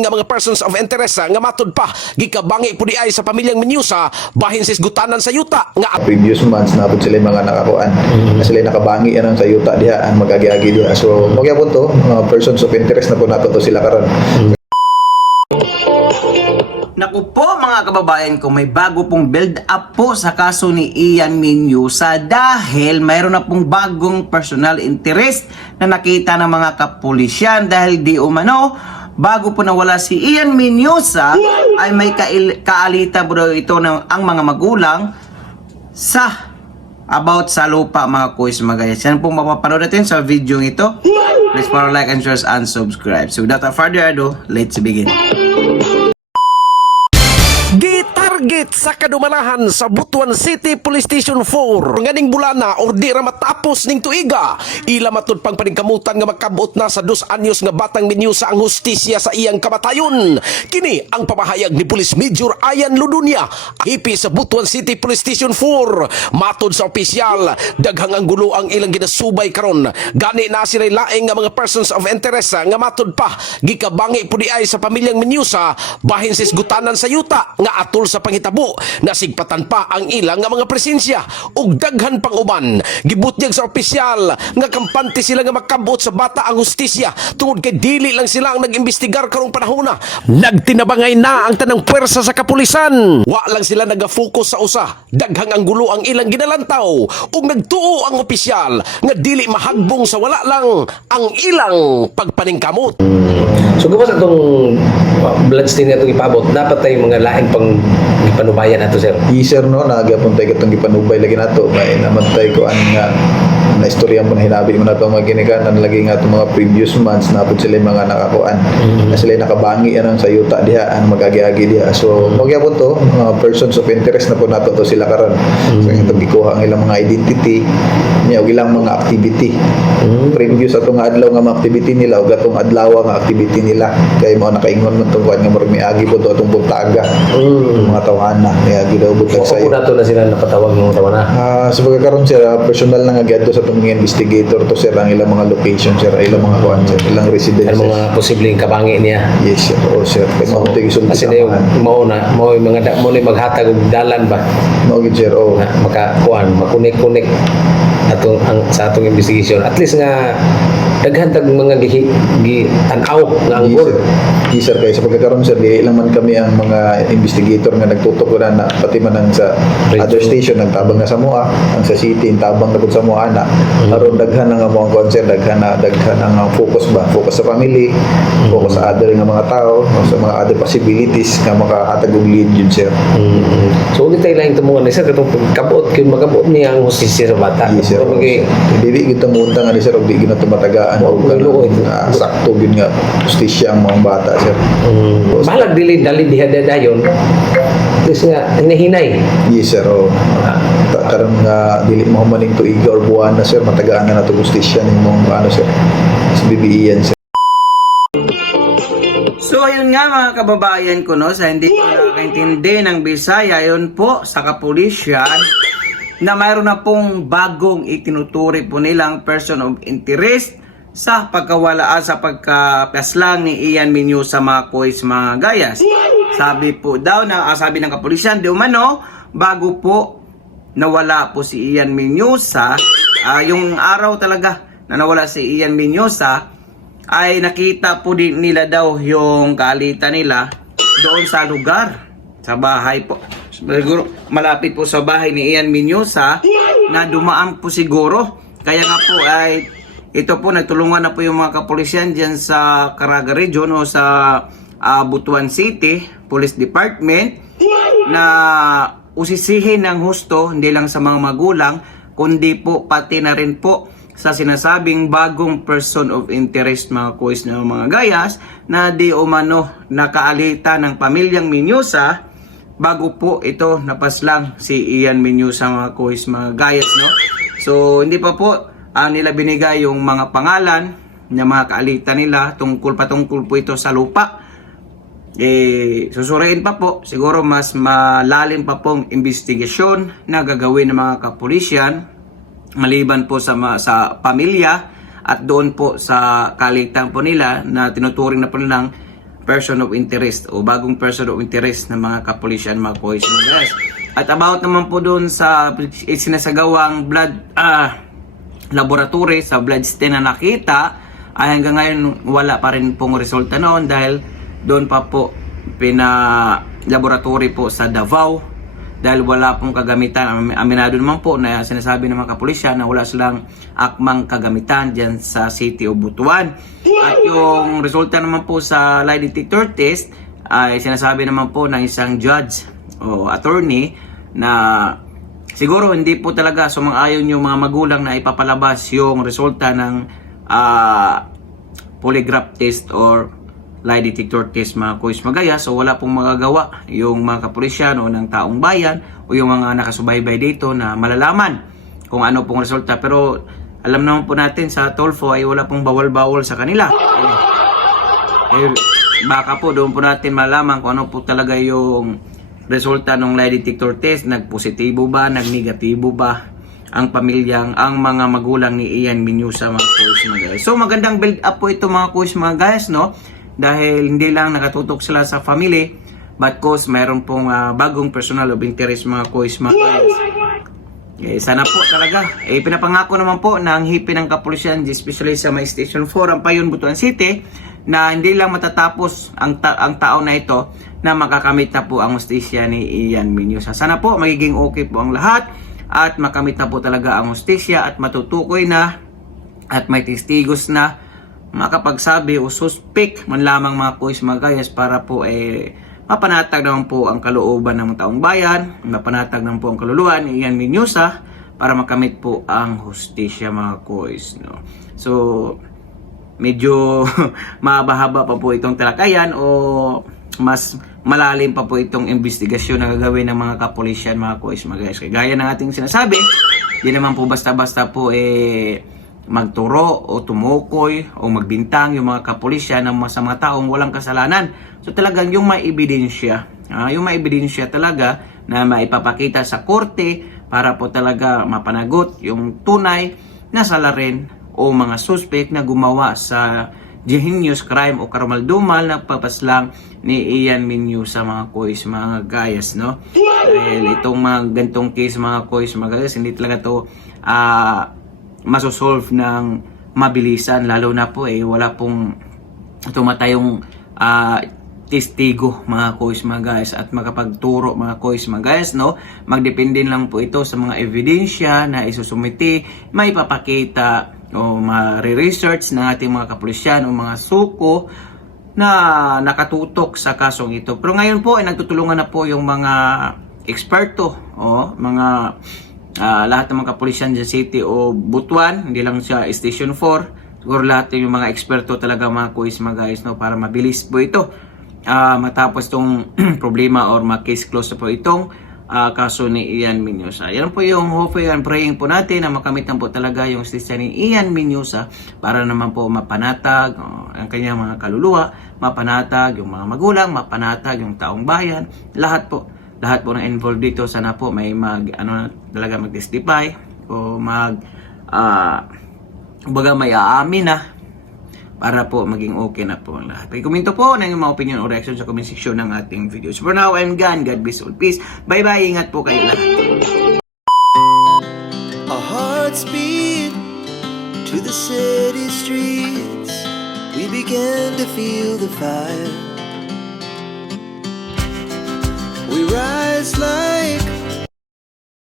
nga mga persons of interest nga matud pa gikabangi pud ay sa pamilyang Menyusa bahin sa isgutanan sa yuta nga previous months na po sila mga nakakuan na sila nakabangi anang sa yuta diha ang magagi-agi diha, so magyapon to mga persons of interest na po nato to sila karon. Naku po mga kababayan ko, may bago pong build up po sa kaso ni Ian Menyusa dahil mayroon na pong bagong personal interest na nakita ng mga kapulisyan dahil di umano bago po nawala si Ian Menyusa ay may kaalita po ito ng ang mga magulang sa about sa lupa mga kuys mga guys. Yan pong mapapanood natin sa video ito. Please follow, like, and share and subscribe. So without further ado, let's begin. Gitarget sa kadumalahan sa Butuan City Police Station 4 nganing bulana or di ra matapos ning tuiga ila matud pang paningkamutan nga makabot na sa 2 anyos nga batang Menyusa ang hustisya sa iyang kamatayon. Kini ang pamahayag ni Police Major Ian Ludunya, hipi sa Butuan City Police Station 4. Matud sa opisyal, daghang ang gulo ang ilang ginasubay karon. Gani na sila laing nga mga persons of interest nga matud pa gikabangi pud ay sa pamilyang Menyusa bahin sa isgutanan sa yuta nga atol sa panghitabo nasigpatan pa ang ilang nga mga presensya ug daghan pang uban gibutyag sa opisyal nga kampante sila nga makabot sa bata ang hustisya tungod kay dili lang sila ang nag-imbestigar karong panahona. Nagtinabangay na ang tanang puwersa sa kapulisan, wa lang sila nagafocus sa usa, daghang ang gulo ang ilang ginalantaw ug nagtuo ang opisyal nga dili mahagbong sa wala lang ang ilang pagpaningkamot. So kung sa itong bloodstain na itong ipabot, dapat tayong mga laing pang ipanubayan nato sir. Sir no nagyapon tay katong gipanubay lagi nato may namantay ko an nga na istorya mo na hinabi mo na itong mga ginikanan lagi nga itong mga previous months na po sila mga nakakuan na sila nakabangi anang sa yuta diha ang magagi-agi diha, so magyapon to mga persons of interest na po nato to sila karon. So itong gikuha ang ilang mga identity niya ug ilang mga activity previous atong adlaw nga mga activity nila ug atong adlaw nga activity nila kay mo nakaingon man tong kuan nga murag miagi po to atong buntaga mga tawana kaya gidawbot So sa kung nato na sila napatawag ng tawana. sa pagkakaroon sir, personal na nga gadto sa itong mga investigator to sir ang ilang mga location sir, ilang mga kuan sir, ilang residence. Ang mga posibleng kabangi niya. Yes sir, oo sir. Kaya mo ito isulti Kasi sa na yung mga. mo yung mga mo na yung maghatag og dalan ba Maugid sir, oo. na makakuan makunik-kunik atong sa atong investigation. At least nga daghan tag mga tanaw nga Yes anggol. sir. Yes sir, kaya sa pagkakaroon sir, di lang man kami ang mga investigator nga nagtutok na pati man ang sa other station nagtabang na sa mua, ang sa city tabang na pud sa mua na. Aron daghan na nga mga kuan sir, daghan na ang focus ba, focus sa family, focus sa other nga mga tao, sa mga other possibilities nga makahatag og lead yun sir. So ulit tayo lang tumungan ni sir katong pagkabot kay magabot niya ang hustisya sa bata. Yes sir. Okay. Dili kita munta nga ni sir og di gina tumatagaan og Luoy. sakto gyud nga justisya ang mga bata sir. Bahalag dili dali diha dayon. Kasi nga hinahinay. Yes sir. Oh. Karon nga dili mo maning tuiga or buwan na sir matagaan na nato justisya nimo ano sir. Sa BBIan sir. So ayun nga mga kababayan ko no, sa hindi ko nakakaintindi ng Bisaya, ayun po sa kapulisyan na mayroon na pong bagong itinuturi po nilang person of interest sa pagkawalaan sa pagkapaslang ni Ian Menyusa mga kuys mga gayas. Sabi po daw na sabi ng kapulisyan di umano bago po nawala po si Ian Menyusa, yung araw talaga na nawala si Ian Menyusa ay nakita po din nila daw yung kaalitan nila doon sa lugar, sa bahay po. Siguro malapit po sa bahay ni Ian Menyusa na dumaan po siguro. Kaya nga po ay ito po nagtulungan na po yung mga kapulisyan dyan sa Caraga Region o sa Butuan City Police Department na usisihin ng husto hindi lang sa mga magulang kundi po pati na rin po sa sinasabing bagong person of interest mga kuys na mga gayas na di umano nakaalita ng pamilyang Menyusa bago po ito napaslang si Ian Menyusa mga kuys mga gayas no. So hindi pa po nila binigay yung mga pangalan ng mga kaalitan nila patungkol po ito sa lupa. Susuriin pa po siguro mas malalim pa pong investigasyon na gagawin ng mga kapulisyan maliban po sa pamilya at doon po sa kaalitan po nila na tinuturing na po nilang person of interest o bagong person of interest ng mga kapulisan, mga kois, mga guys. At about naman po doon sa sinasagawang blood laboratory sa blood stain na nakita, ay hanggang ngayon wala pa rin pong resulta noon dahil doon pa po laboratory po sa Davao dahil wala pong kagamitan. Aminado naman po na sinasabi ng mga kapulisyan na wala silang akmang kagamitan dyan sa City of Butuan. At yung resulta naman po sa lie detector test ay sinasabi naman po ng isang judge o attorney na siguro hindi po talaga sumang-ayon yung mga magulang na ipapalabas yung resulta ng polygraph test or lie detector test, mga kois, magaya. So wala pong magagawa yung mga kapulisyan o ng taong bayan o yung mga nakasubaybay dito na malalaman kung ano pong resulta. Pero alam naman po natin sa Tulfo ay wala pong bawal-bawal sa kanila. Baka po doon po natin malaman kung ano po talaga yung resulta ng lie detector test. Nagpositibo ba, nagnegatibo ba ang pamilyang, ang mga magulang ni Ian Menyusa, mga kois, mga guys. So magandang build up po ito, mga kois, mga guys, no? Dahil hindi lang nakatutok sila sa family, but cause mayroon pong bagong personal of interest, mga kois, mga guys. Sana po talaga. Pinapangako naman po ng hipi ng kapulisyan, especially sa may Station 4, ang Payon, Butuan City, na hindi lang matatapos ang taon na ito na makakamit na po ang hustisya ni Ian Menyusa. Sana po magiging okay po ang lahat at makamit na po talaga ang hustisya at matutukoy na at may testigos na makapagsabi o suspect man lamang, mga kois, mga guys, para po mapanatag naman po ang kalooban ng taong bayan, mapanatag naman po ang kaluluwa ni Ian Menyusa para makamit po ang hustisya, mga kois, no? So medyo mahaba-haba pa po itong talakayan o mas malalim pa po itong investigasyon na gagawin ng mga kapulisyan, mga kois, mga guys. Gaya ng ating sinasabi, di naman po basta-basta po magturo o tumukoy o magbintang yung mga kapulisyan ng mga taong walang kasalanan. So talagang yung may ebidensya, talaga na maipapakita sa korte para po talaga mapanagot yung tunay na salarin o mga suspect na gumawa sa heinous crime o karumaldumal na papaslang ni Ian Menyusa, mga kois, mga guys, no? Dahil itong mga gantong case, mga kois, mga guys, hindi talaga to masosolve ng mabilisan, lalo na po wala pong tumatayong testigo, mga kois, mga guys, at makapagturo, mga kois, mga guys, no? Magdepende lang po ito sa mga ebidensya na isusumiti, maipapakita o ma-research ng ating mga kapulisyan o mga suko na nakatutok sa kasong ito. Pero ngayon po ay nagtutulungan na po yung mga eksperto o mga lahat ng mga kapulisyan sa City o Butuan, hindi lang siya Station 4, siguro lahat yung mga eksperto talaga, mga kois, mga guys, no, para mabilis po ito matapos itong problema or ma-case close po itong kaso ni Ian Menyusa. Yan po yung hope and praying po natin na makamit po talaga yung hustisya ni Ian Menyusa para naman po mapanatag ang kanyang mga kaluluwa, mapanatag yung mga magulang, mapanatag yung taong bayan, lahat po na involved dito. Sana po may talaga mag-testify o baga may aamin na para po maging okay na po ang lahat. Komento po ng mga opinion o reaction sa comment section ng ating videos. For now, I'm gone. God bless all. Peace. Bye-bye. Ingat po kayo lahat. Our hearts beat to the city streets. We began to feel the fire.